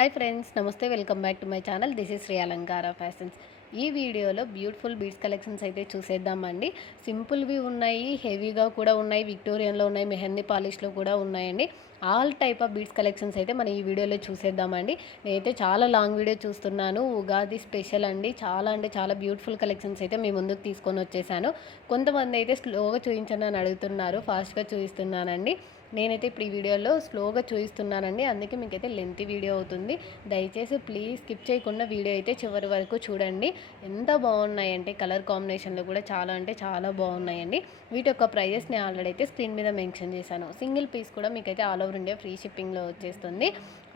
Hi friends, నమస్తే. Welcome back to my channel. This is Shri Alankara fashions. ఈ వీడియోలో beautiful beads collections అయితే చూసేద్దామండి. సింపుల్వి ఉన్నాయి, హెవీగా కూడా ఉన్నాయి, విక్టోరియన్లో ఉన్నాయి, మెహందీ పాలిష్లో కూడా ఉన్నాయండి. All type of beads collections అయితే మనం ఈ వీడియోలో చూసేద్దామండి. నేనైతే చాలా లాంగ్ వీడియో చూస్తున్నాను. ఉగాది స్పెషల్ అండి. చాలా అంటే చాలా బ్యూటిఫుల్ కలెక్షన్స్ అయితే మీ ముందుకు తీసుకొని వచ్చేసాను. కొంతమంది అయితే స్లోగా చూపించండి అని అడుగుతున్నారు, ఫాస్ట్గా చూపిస్తున్నానండి. నేనైతే ఇప్పుడు ఈ వీడియోలో స్లోగా చూపిస్తున్నానండి, అందుకే మీకైతే లెంతీ వీడియో అవుతుంది. దయచేసి ప్లీజ్ స్కిప్ చేయకుండా వీడియో అయితే చివరి వరకు చూడండి. ఎంత బాగున్నాయంటే కలర్ కాంబినేషన్లో కూడా చాలా అంటే చాలా బాగున్నాయండి. వీటి యొక్క ప్రైజెస్ నేను ఆల్రెడీ అయితే స్క్రీన్ మీద మెన్షన్ చేశాను. సింగిల్ పీస్ కూడా మీకైతే ఆల్ ఓవర్ ఇండియా ఫ్రీ షిప్పింగ్లో వచ్చేస్తుంది.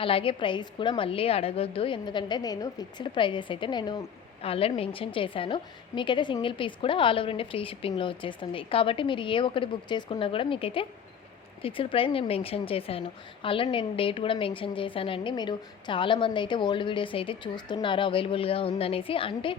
అలాగే ప్రైస్ కూడా మళ్ళీ అడగొద్దు, ఎందుకంటే నేను ఫిక్స్డ్ ప్రైజెస్ అయితే నేను ఆల్రెడీ మెన్షన్ చేశాను. మీకైతే సింగిల్ పీస్ కూడా ఆల్ ఓవర్ ఇండియా ఫ్రీ షిప్పింగ్లో వచ్చేస్తుంది. కాబట్టి మీరు ఏ ఒక్కటి బుక్ చేసుకున్నా కూడా మీకైతే ఫిక్స్డ్ ప్రైస్ నేను మెన్షన్ చేశాను. అలా నేను డేట్ కూడా మెన్షన్ చేశానండి. మీరు చాలామంది అయితే ఓల్డ్ వీడియోస్ అయితే చూస్తున్నారు అవైలబుల్గా ఉందనేసి. అంటే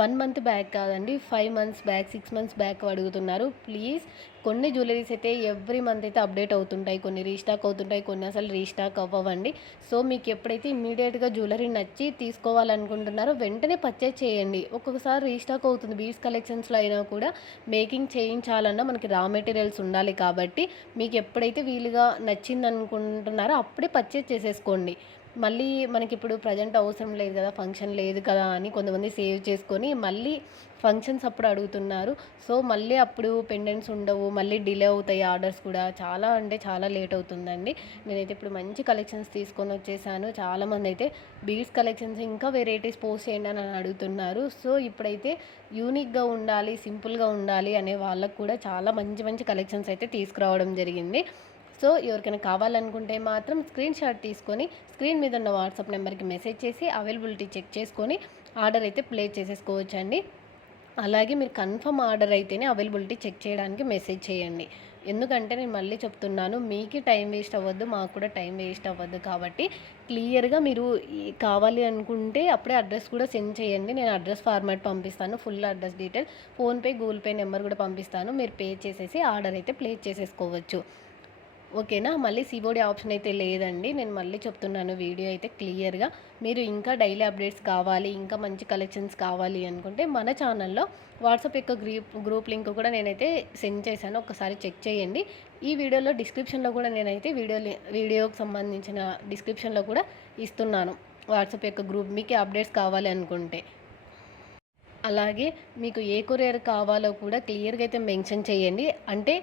1 మంత్ బ్యాక్ కాదండి, 5 మంత్స్ బ్యాక్, 6 మంత్స్ బ్యాక్ అడుగుతున్నారు. ప్లీజ్, కొన్ని జ్యువెలరీస్ అయితే ఎవ్రీ మంత్ అయితే అప్డేట్ అవుతుంటాయి, కొన్ని రీస్టాక్ అవుతుంటాయి, కొన్ని అసలు రీస్టాక్ అవ్వవండి. సో మీకు ఎప్పుడైతే ఇమ్మీడియట్గా జ్యువెలరీ నచ్చి తీసుకోవాలనుకుంటున్నారో వెంటనే పర్చేజ్ చేయండి. ఒక్కొక్కసారి రీస్టాక్ అవుతుంది. బీడ్స్ కలెక్షన్స్లో అయినా కూడా మేకింగ్ చేయించాలన్నా మనకి రా మెటీరియల్స్ ఉండాలి. కాబట్టి మీకు ఎప్పుడైతే వీలుగా నచ్చింది అనుకుంటున్నారో అప్పుడే పర్చేజ్ చేసేసుకోండి. మళ్ళీ మనకి ఇప్పుడు ప్రజెంట్ అవసరం లేదు కదా, ఫంక్షన్ లేదు కదా అని కొంతమంది సేవ్ చేసుకొని మళ్ళీ ఫంక్షన్స్ అప్పుడు అడుగుతున్నారు. సో మళ్ళీ అప్పుడు పెండెంట్స్ ఉండవు, మళ్ళీ డిలే అవుతాయి ఆర్డర్స్ కూడా. చాలా అంటే చాలా లేట్ అవుతుందండి. నేనైతే ఇప్పుడు మంచి కలెక్షన్స్ తీసుకొని వచ్చేసాను. చాలామంది అయితే బీడ్స్ కలెక్షన్స్ ఇంకా వెరైటీస్ పోస్ట్ చేయండి అని అడుగుతున్నారు. సో ఇప్పుడైతే యూనిక్గా ఉండాలి, సింపుల్గా ఉండాలి అనే వాళ్ళకు కూడా చాలా మంచి మంచి కలెక్షన్స్ అయితే తీసుకురావడం జరిగింది. సో ఎవరికైనా కావాలనుకుంటే మాత్రం స్క్రీన్ షాట్ తీసుకొని స్క్రీన్ మీద ఉన్న వాట్సాప్ నెంబర్కి మెసేజ్ చేసి అవైలబిలిటీ చెక్ చేసుకొని ఆర్డర్ అయితే ప్లేస్ చేసేసుకోవచ్చండి. అలాగే మీరు కన్ఫర్మ్ ఆర్డర్ అయితేనే అవైలబిలిటీ చెక్ చేయడానికి మెసేజ్ చేయండి. ఎందుకంటే నేను మళ్ళీ చెప్తున్నాను, మీకు టైం వేస్ట్ అవ్వద్దు, మాకు కూడా టైం వేస్ట్ అవ్వద్దు. కాబట్టి క్లియర్గా మీరు కావాలి అనుకుంటే అప్పుడే అడ్రస్ కూడా సెండ్ చేయండి. నేను అడ్రస్ ఫార్మాట్ పంపిస్తాను, full address detail, PhonePe, Google pay number కూడా పంపిస్తాను. మీరు పే చేసేసి ఆర్డర్ అయితే ప్లేస్ చేసేసుకోవచ్చు. ఓకేనా. మళ్ళీ సిఓడి ఆప్షన్ అయితే లేదండి. నేను మళ్ళీ చెప్తున్నాను వీడియో అయితే క్లియర్గా. మీరు ఇంకా డైలీ అప్డేట్స్ కావాలి, ఇంకా మంచి కలెక్షన్స్ కావాలి అనుకుంటే మన ఛానల్లో వాట్సాప్ యొక్క గ్రూప్ లింక్ కూడా నేనైతే సెండ్ చేశాను, ఒకసారి చెక్ చేయండి. ఈ వీడియోలో డిస్క్రిప్షన్లో కూడా నేనైతే వీడియోకి సంబంధించిన డిస్క్రిప్షన్లో కూడా ఇస్తున్నాను వాట్సాప్ యొక్క గ్రూప్, మీకు అప్డేట్స్ కావాలి అనుకుంటే. అలాగే మీకు ఏ కొరియర్ కావాలో కూడా క్లియర్గా అయితే మెన్షన్ చేయండి. అంటే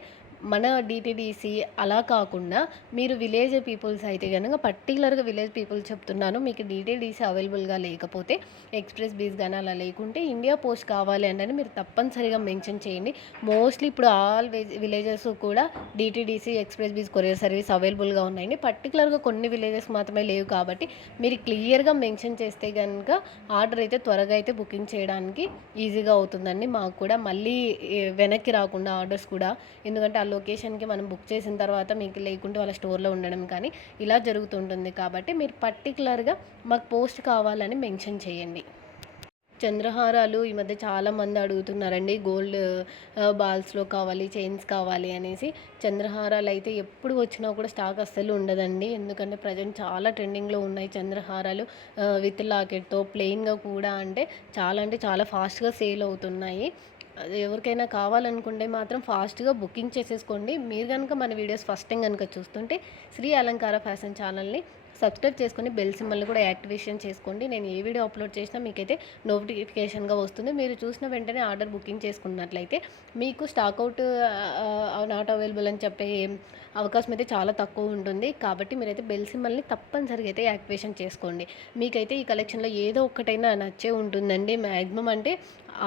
మన డిటీడీసీ అలా కాకుండా మీరు విలేజ్ పీపుల్స్ అయితే కనుక, పర్టికులర్గా విలేజ్ పీపుల్స్ చెప్తున్నాను, మీకు డిటీడీసీ అవైలబుల్గా లేకపోతే ఎక్స్ప్రెస్ బీస్ కానీ అలా లేకుంటే ఇండియా పోస్ట్ కావాలి అంటే మీరు తప్పనిసరిగా మెన్షన్ చేయండి. మోస్ట్లీ ఇప్పుడు ఆల్ విలేజెస్ కూడా డిటీడీసీ ఎక్స్ప్రెస్ బీస్ కొరియర్ సర్వీస్ అవైలబుల్గా ఉన్నాయండి. పర్టికులర్గా కొన్ని విలేజెస్ మాత్రమే లేవు. కాబట్టి మీరు క్లియర్గా మెన్షన్ చేస్తే కనుక ఆర్డర్ అయితే త్వరగా అయితే బుకింగ్ చేయడానికి ఈజీగా అవుతుందండి. మాకు కూడా మళ్ళీ వెనక్కి రాకుండా ఆర్డర్స్ కూడా, ఎందుకంటే లొకేషన్కి మనం బుక్ చేసిన తర్వాత మీకు లేకుంటే వాళ్ళ స్టోర్లో ఉండడం కానీ ఇలా జరుగుతుంటుంది. కాబట్టి మీరు పర్టికులర్గా మాకు పోస్ట్ కావాలని మెన్షన్ చేయండి. చంద్రహారాలు ఈ మధ్య చాలామంది అడుగుతున్నారండి. గోల్డ్ బాల్స్లో కావాలి, చైన్స్ కావాలి అనేసి. చంద్రహారాలు అయితే ఎప్పుడు వచ్చినా కూడా స్టాక్ అస్సలు ఉండదండి. ఎందుకంటే ప్రజెంట్ చాలా ట్రెండింగ్లో ఉన్నాయి చంద్రహారాలు. విత్ లాకెట్తో ప్లెయిన్గా కూడా అంటే చాలా ఫాస్ట్గా సేల్ అవుతున్నాయి. అది ఎవరికైనా కావాలనుకుంటే మాత్రం ఫాస్ట్గా బుకింగ్ చేసేసుకోండి. మీరు కనుక మన వీడియోస్ ఫస్ట్ టైం కనుక చూస్తుంటే శ్రీ అలంకార ఫ్యాషన్ ఛానల్ని సబ్స్క్రైబ్ చేసుకొని బెల్ సింబల్ని కూడా యాక్టివేషన్ చేసుకోండి. నేను ఏ వీడియో అప్లోడ్ చేసినా మీకైతే నోటిఫికేషన్గా వస్తుంది. మీరు చూసిన వెంటనే ఆర్డర్ బుకింగ్ చేసుకున్నట్లయితే మీకు స్టాక్అవుట్ నాట్ అవైలబుల్ అని చెప్పే అవకాశం అయితే చాలా తక్కువ ఉంటుంది. కాబట్టి మీరైతే బెల్ సింబల్ని తప్పనిసరిగా అయితే యాక్టివేషన్ చేసుకోండి. మీకైతే ఈ కలెక్షన్లో ఏదో ఒక్కటైనా నచ్చే ఉంటుందండి. మ్యాక్సిమం అంటే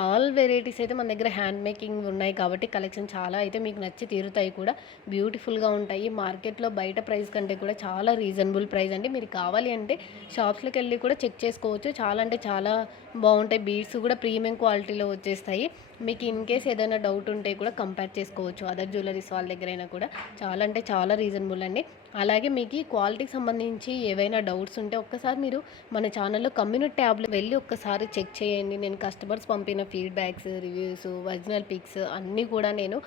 ఆల్ వెరైటీస్ అయితే మన దగ్గర హ్యాండ్ మేకింగ్ ఉన్నాయి. కాబట్టి కలెక్షన్ చాలా అయితే మీకు నచ్చి తీరుతాయి కూడా, బ్యూటిఫుల్గా ఉంటాయి. మార్కెట్లో బయట ప్రైస్ కంటే కూడా చాలా రీజనబుల్ ప్రైస్ అండి. మీరు కావాలి అంటే షాప్స్లోకి వెళ్ళి కూడా చెక్ చేసుకోవచ్చు. చాలా అంటే చాలా బాగుంటాయి. బీడ్స్ కూడా ప్రీమియం క్వాలిటీలో వచ్చేస్తాయి. మీకు ఇన్ కేస్ ఏదైనా డౌట్ ఉంటే కూడా కంపేర్ చేసుకోవచ్చు అదర్ జ్యువెలరీస్ వాళ్ళ దగ్గరైనా కూడా. చాలా అంటే చాలా రీజనబుల్ అండి. అలాగే మీకు ఈ క్వాలిటీకి సంబంధించి ఏవైనా డౌట్స్ ఉంటే ఒక్కసారి మీరు మన ఛానల్లో కమ్యూనిటీ ట్యాబ్‌లో వెళ్ళి ఒక్కసారి చెక్ చేయండి. నేను కస్టమర్స్ పంపిన ఫీడ్‌బ్యాక్స్, రివ్యూస్, ఒరిజినల్ పిక్స్ అన్నీ కూడా నేను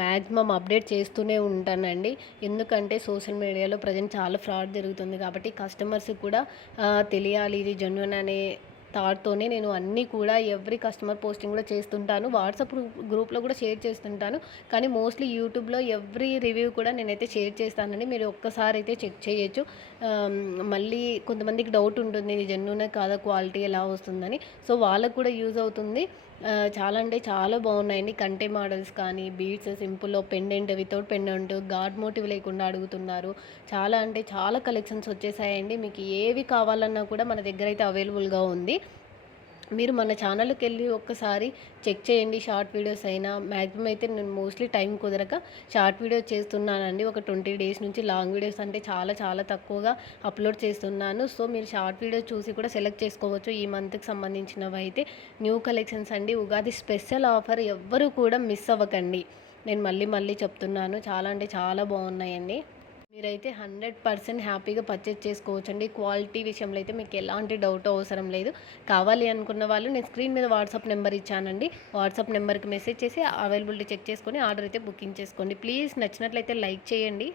మాక్సిమం అప్డేట్ చేస్తూనే ఉంటానండి. ఎందుకంటే సోషల్ మీడియాలో ప్రెజెంట్ చాలా ఫ్రాడ్ జరుగుతుంది కాబట్టి కస్టమర్స్‌కి కూడా తెలియాలి ఇది జెన్యూన్ అనే థాట్‌తోనే నేను అన్నీ కూడా ఎవ్రీ కస్టమర్ పోస్టింగ్ కూడా చేస్తుంటాను. వాట్సాప్ గ్రూప్‌లో కూడా షేర్ చేస్తుంటాను. కానీ మోస్ట్‌లీ యూట్యూబ్‌లో ఎవ్రీ రివ్యూ కూడా నేనైతే షేర్ చేస్తానండి. మీరు ఒక్కసారి అయితే చెక్ చేయొచ్చు. మళ్ళీ కొంతమందికి డౌట్ ఉంటుంది. ఇది జెన్యూనా కాదా? క్వాలిటీ ఎలా వస్తుందని. సో, వాళ్ళకి కూడా యూజ్ అవుతుంది. చాలా అంటే చాలా బాగున్నాయండి. కంటె మోడల్స్ కానీ, బీడ్స్ సింపుల్‌లో pendant, without pendant, god motive లేకుండా అడుగుతున్నారు. చాలా అంటే చాలా కలెక్షన్స్ వచ్చేసాయండి. మీకు ఏవి కావాలన్నా కూడా మన దగ్గరైతే అవైలబుల్‌గా ఉంది. మీరు మన ఛానల్‌కెళ్ళి ఒక్కసారి చెక్ చేయండి. షార్ట్ వీడియోస్ అయినా మ్యాక్సిమం అయితే నేను మోస్ట్‌లీ టైం కుదరక షార్ట్ వీడియోస్ చేస్తున్నానండి. ఒక 20 డేస్ నుంచి లాంగ్ వీడియోస్ అంటే చాలా చాలా తక్కువగా అప్లోడ్ చేస్తున్నాను. సో, మీరు షార్ట్ వీడియోస్ చూసి కూడా సెలెక్ట్ చేసుకోవచ్చు. ఈ మంత్‌కి సంబంధించినవైతే న్యూ కలెక్షన్స్ అండి. ఉగాది స్పెషల్ ఆఫర్ ఎవ్వరు కూడా మిస్ అవ్వకండి. నేను మళ్ళీ మళ్ళీ చెప్తున్నాను. చాలా అంటే చాలా బాగున్నాయండి. మీరైతే 100% హ్యాపీగా పర్చేజ్ చేసుకోవచ్చండి. క్వాలిటీ విషయంలో అయితే మీకు ఎలాంటి డౌట్ అవసరం లేదు. కావాలి అనుకున్న వాళ్ళు నేను స్క్రీన్ మీద వాట్సాప్ నెంబర్ ఇచ్చానండి. వాట్సాప్ నెంబర్‌కి మెసేజ్ చేసి అవైలబిలిటీ చెక్ చేసుకొని ఆర్డర్ అయితే బుకింగ్ చేసుకోండి. ప్లీజ్ నచ్చినట్లయితే లైక్ చేయండి.